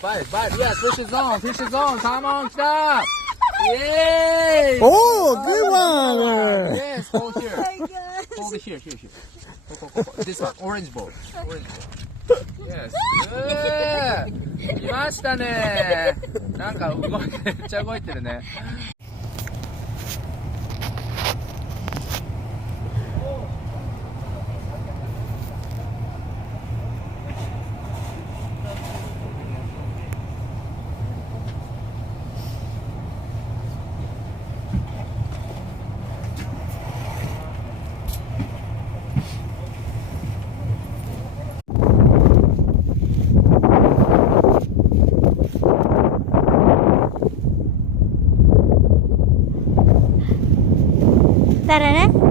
Bite, bite. Yes, fish is on. Fish is on. Come on, stop. Yay! Oh, good one. Yes, hold here. Oh my God. Hold it here, here, here. Go. This one, orange ball. Orange ball. Yes. Good. 来ましたね。なんか動いて、めっちゃ動いてるね。誰ね